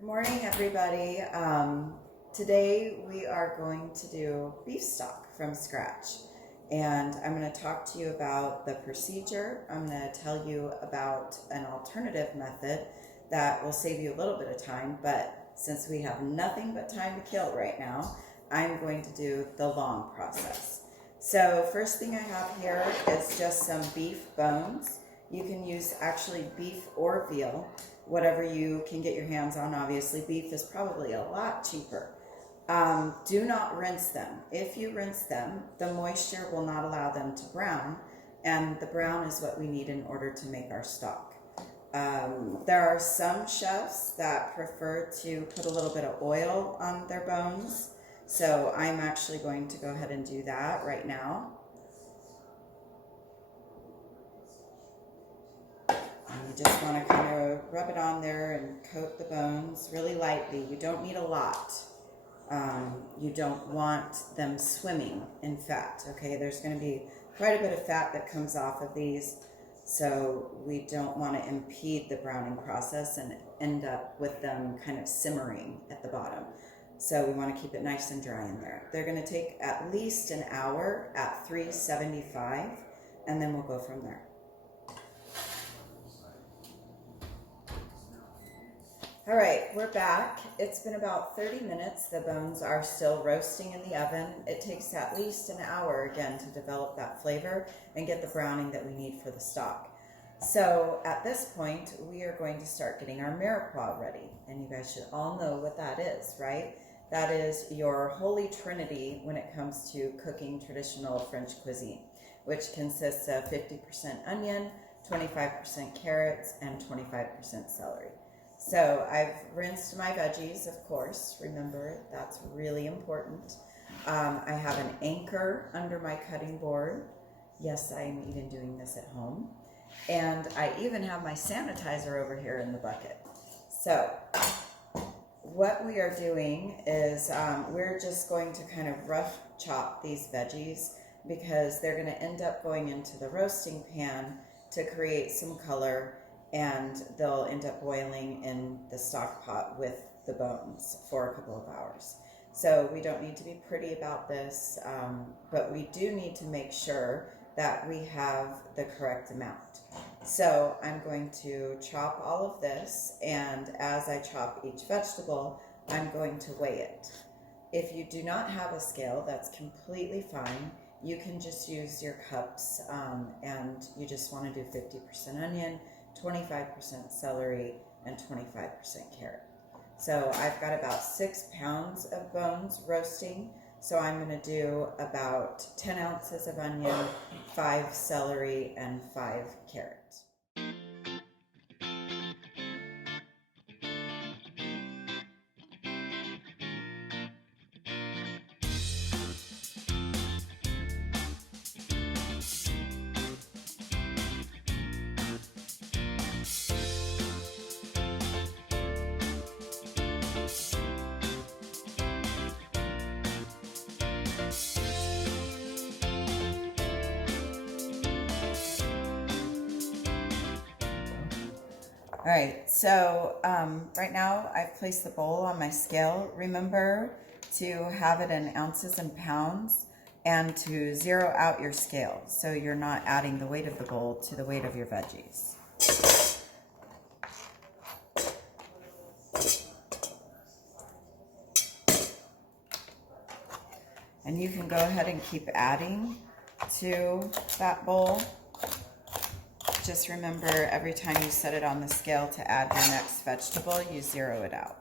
Good morning, everybody. Today we are going to do beef stock from scratch. And I'm going to talk to you about the procedure. I'm going to tell you about an alternative method that will save you a little bit of time. But since we have nothing but time to kill right now, I'm going to do the long process. So first thing I have here is just some beef bones. You can use actually beef or veal, whatever you can get your hands on. Obviously, beef is probably a lot cheaper. Do not rinse them. If you rinse them, the moisture will not allow them to brown, and the brown is what we need in order to make our stock. There are some chefs that prefer to put a little bit of oil on their bones, so I'm actually going to go ahead and do that right now. You just want to kind of rub it on there and coat the bones really lightly. You don't need a lot. You don't want them swimming in fat, okay? There's going to be quite a bit of fat that comes off of these, so we don't want to impede the browning process and end up with them kind of simmering at the bottom. So we want to keep it nice and dry in there. They're going to take at least an hour at 375, and then we'll go from there. All right, we're back. It's been about 30 minutes. The bones are still roasting in the oven. It takes at least an hour again to develop that flavor and get the browning that we need for the stock. So at this point, we are going to start getting our mirepoix ready. And you guys should all know what that is, right? That is your holy trinity when it comes to cooking traditional French cuisine, which consists of 50% onion, 25% carrots, and 25% celery. So I've rinsed my veggies, of course. Remember, that's really important. I have an anchor under my cutting board. Yes, I'm even doing this at home. And I even have my sanitizer over here in the bucket. So what we are doing is we're just going to kind of rough chop these veggies because they're going to end up going into the roasting pan to create some color, and they'll end up boiling in the stock pot with the bones for a couple of hours. So we don't need to be pretty about this, but we do need to make sure that we have the correct amount. So I'm going to chop all of this, and as I chop each vegetable, I'm going to weigh it. If you do not have a scale, that's completely fine. You can just use your cups, and you just want to do 50% onion, 25% celery, and 25% carrot. So I've got about 6 pounds of bones roasting. So I'm going to do about 10 ounces of onion, 5 celery, and 5 carrots. All right, so right now I've placed the bowl on my scale. Remember to have it in ounces and pounds and to zero out your scale so you're not adding the weight of the bowl to the weight of your veggies. And you can go ahead and keep adding to that bowl. Just remember every time you set it on the scale to add your next vegetable, you zero it out.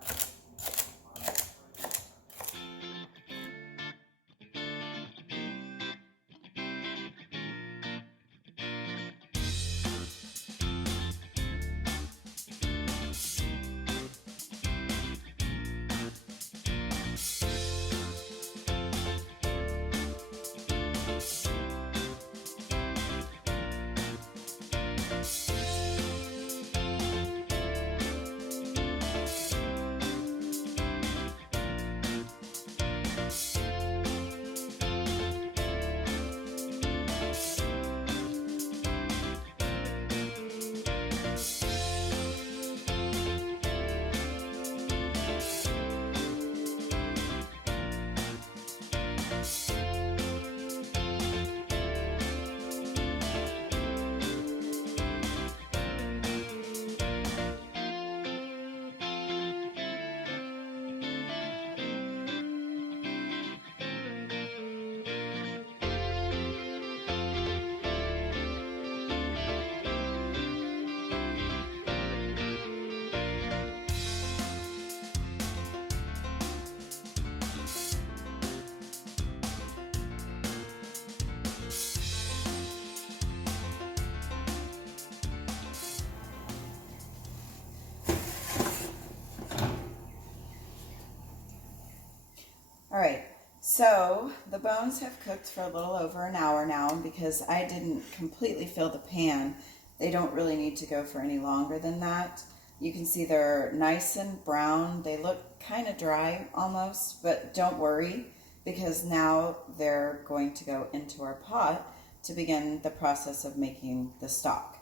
All right, so the bones have cooked for a little over an hour now, and because I didn't completely fill the pan, they don't really need to go for any longer than that. You can see they're nice and brown. They look kind of dry almost, but don't worry, because now they're going to go into our pot to begin the process of making the stock.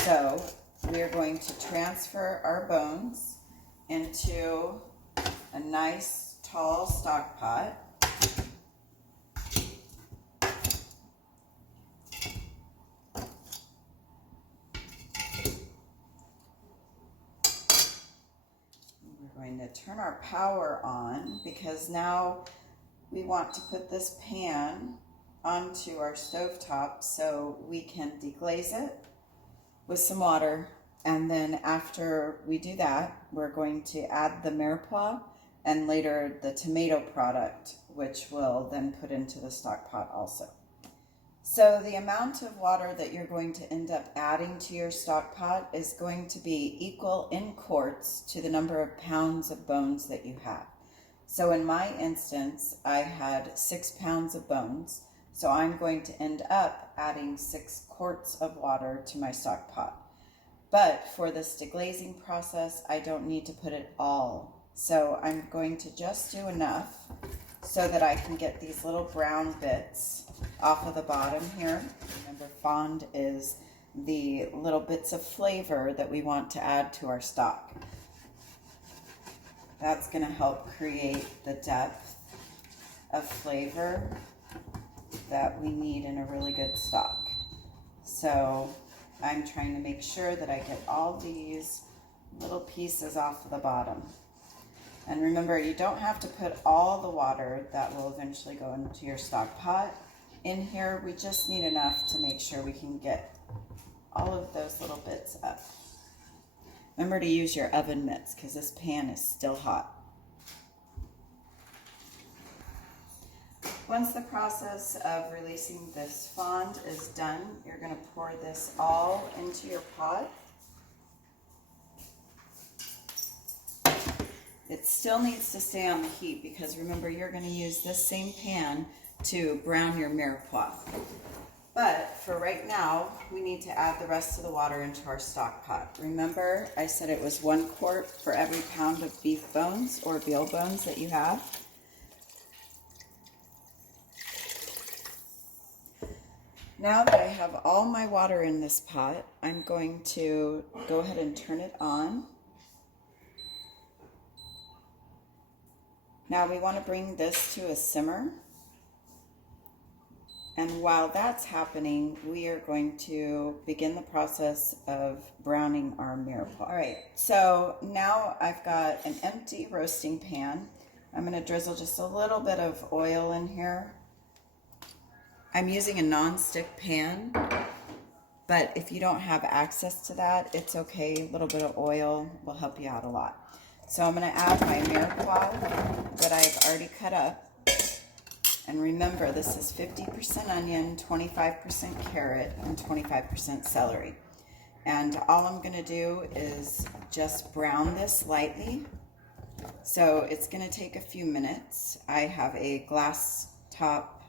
So we are going to transfer our bones into a nice tall stock pot. We're going to turn our power on because now we want to put this pan onto our stovetop so we can deglaze it with some water, and then after we do that, we're going to add the mirepoix and later the tomato product, which we'll then put into the stock pot also. So the amount of water that you're going to end up adding to your stock pot is going to be equal in quarts to the number of pounds of bones that you have. So in my instance, I had 6 pounds of bones, so I'm going to end up adding 6 quarts of water to my stock pot. But for this deglazing process, I don't need to put it all. So I'm going to just do enough so that I can get these little brown bits off of the bottom here. Remember, fond is the little bits of flavor that we want to add to our stock. That's going to help create the depth of flavor that we need in a really good stock. So I'm trying to make sure that I get all these little pieces off of the bottom. And remember, you don't have to put all the water that will eventually go into your stock pot in here. We just need enough to make sure we can get all of those little bits up. Remember to use your oven mitts because this pan is still hot. Once the process of releasing this fond is done, you're going to pour this all into your pot. It still needs to stay on the heat because remember, you're going to use this same pan to brown your mirepoix. But for right now, we need to add the rest of the water into our stock pot. Remember, I said it was 1 quart for every pound of beef bones or veal bones that you have. Now that I have all my water in this pot, I'm going to go ahead and turn it on. Now we want to bring this to a simmer. And while that's happening, we are going to begin the process of browning our mirepoix. All right, so now I've got an empty roasting pan. I'm going to drizzle just a little bit of oil in here. I'm using a non-stick pan, but if you don't have access to that, it's okay. A little bit of oil will help you out a lot. So I'm going to add my mirepoix that I've already cut up. And remember, this is 50% onion, 25% carrot, and 25% celery. And all I'm going to do is just brown this lightly. So it's going to take a few minutes. I have a glass top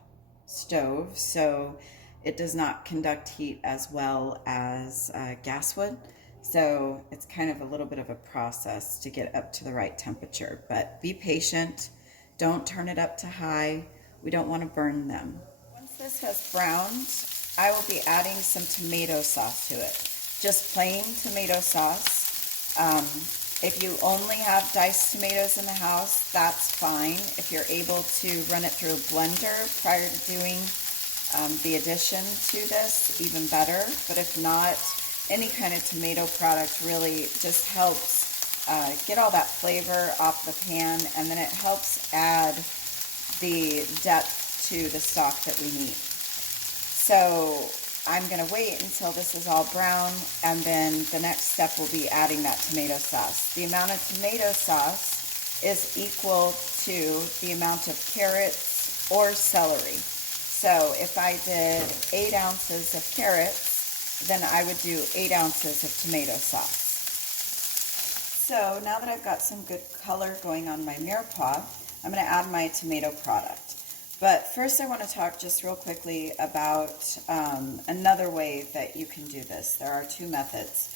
stove, so it does not conduct heat as well as gas would. So it's kind of a little bit of a process to get up to the right temperature. But be patient. Don't turn it up to high. We don't want to burn them. Once this has browned, I will be adding some tomato sauce to it. Just plain tomato sauce. If you only have diced tomatoes in the house, that's fine. If you're able to run it through a blender prior to doing the addition to this, even better. But if not, any kind of tomato product really just helps get all that flavor off the pan, and then it helps add the depth to the stock that we need. So I'm going to wait until this is all brown, and then the next step will be adding that tomato sauce. The amount of tomato sauce is equal to the amount of carrots or celery. So if I did 8 ounces of carrots, then I would do 8 ounces of tomato sauce. So now that I've got some good color going on my mirepoix, I'm going to add my tomato product. But first I want to talk just real quickly about another way that you can do this. There are two methods.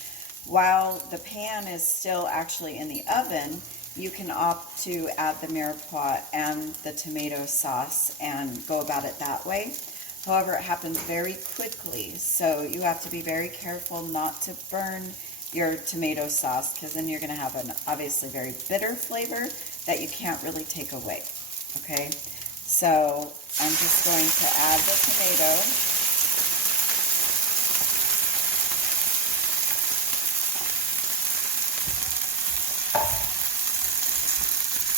While the pan is still actually in the oven, you can opt to add the mirepoix and the tomato sauce and go about it that way. However, it happens very quickly, so you have to be very careful not to burn your tomato sauce, because then you're going to have an obviously very bitter flavor that you can't really take away. Okay, so I'm just going to add the tomato.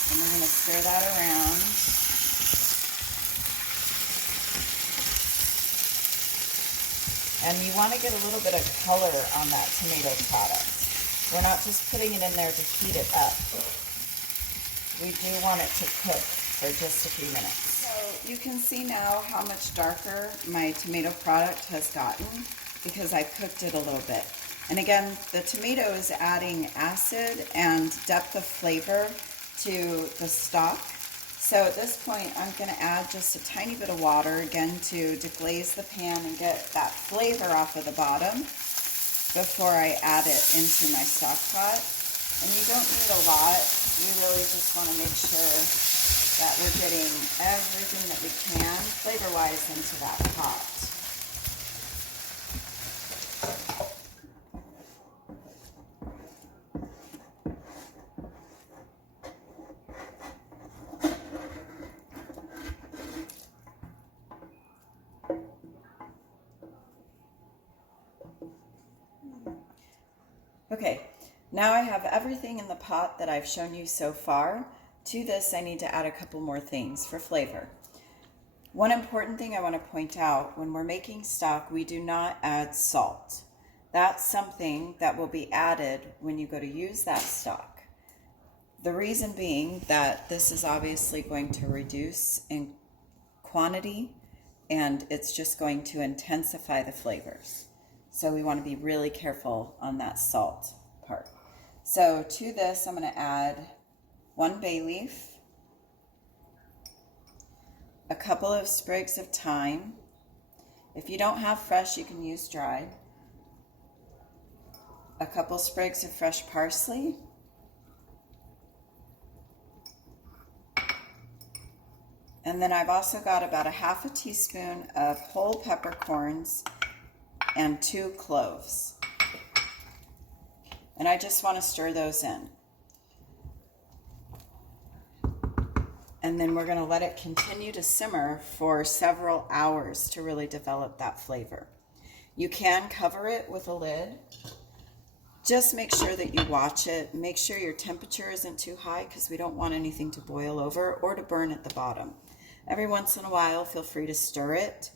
And we're going to stir that around. And you want to get a little bit of color on that tomato product. We're not just putting it in there to heat it up. We do want it to cook for just a few minutes. So you can see now how much darker my tomato product has gotten because I cooked it a little bit. And again, the tomato is adding acid and depth of flavor to the stock. So at this point, I'm going to add just a tiny bit of water again to deglaze the pan and get that flavor off of the bottom before I add it into my stock pot. And you don't need a lot. You really just want to make sure that we're getting everything that we can flavor-wise into that pot. Okay, now I have everything in the pot that I've shown you so far. To this, I need to add a couple more things for flavor. One important thing I want to point out, when we're making stock, we do not add salt. That's something that will be added when you go to use that stock. The reason being that this is obviously going to reduce in quantity and it's just going to intensify the flavors. So we want to be really careful on that salt part. So to this, I'm going to add 1 bay leaf, a couple of sprigs of thyme. If you don't have fresh, you can use dried. A couple sprigs of fresh parsley. And then I've also got about a half a teaspoon of whole peppercorns and 2 cloves. And I just want to stir those in. And then we're going to let it continue to simmer for several hours to really develop that flavor. You can cover it with a lid. Just make sure that you watch it. Make sure your temperature isn't too high because we don't want anything to boil over or to burn at the bottom. Every once in a while, feel free to stir it.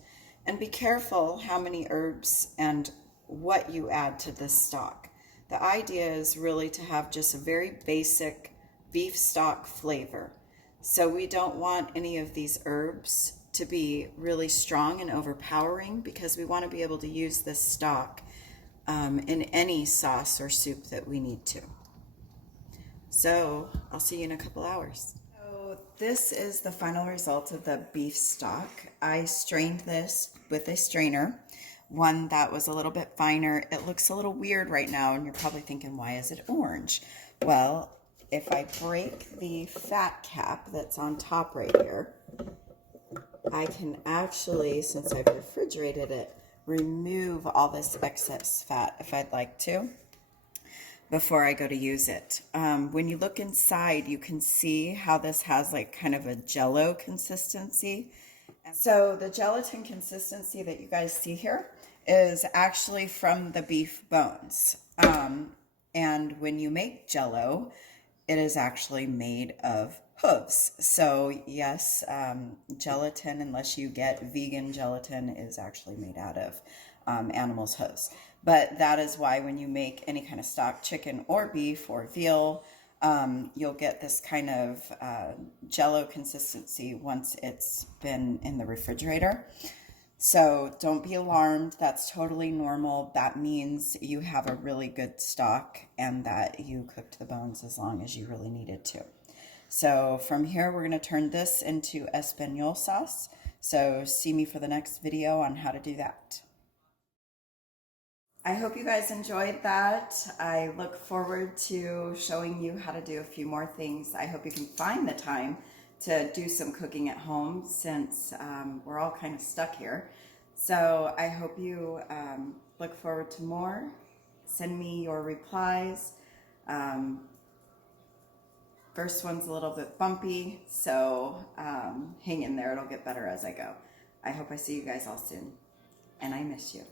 And be careful how many herbs and what you add to this stock. The idea is really to have just a very basic beef stock flavor. So we don't want any of these herbs to be really strong and overpowering because we want to be able to use this stock in any sauce or soup that we need to. So I'll see you in a couple hours. So this is the final result of the beef stock. I strained this with a strainer, one that was a little bit finer. It looks a little weird right now, and you're probably thinking, why is it orange? Well, if I break the fat cap that's on top right here, I can actually, since I've refrigerated it, remove all this excess fat if I'd like to before I go to use it. When you look inside, you can see how this has like kind of a jello consistency. So the gelatin consistency that you guys see here is actually from the beef bones. And when you make jello, it is actually made of hooves. So yes, gelatin, unless you get vegan gelatin, is actually made out of animals' hooves. But that is why when you make any kind of stock, chicken or beef or veal, you'll get this kind of jello consistency once it's been in the refrigerator. So don't be alarmed. That's totally normal. That means you have a really good stock and that you cooked the bones as long as you really needed to. So from here, we're gonna turn this into Espanol sauce. So see me for the next video on how to do that. I hope you guys enjoyed that. I look forward to showing you how to do a few more things. I hope you can find the time to do some cooking at home since we're all kind of stuck here. So I hope you look forward to more. Send me your replies. First one's a little bit bumpy, so hang in there. It'll get better as I go. I hope I see you guys all soon, and I miss you.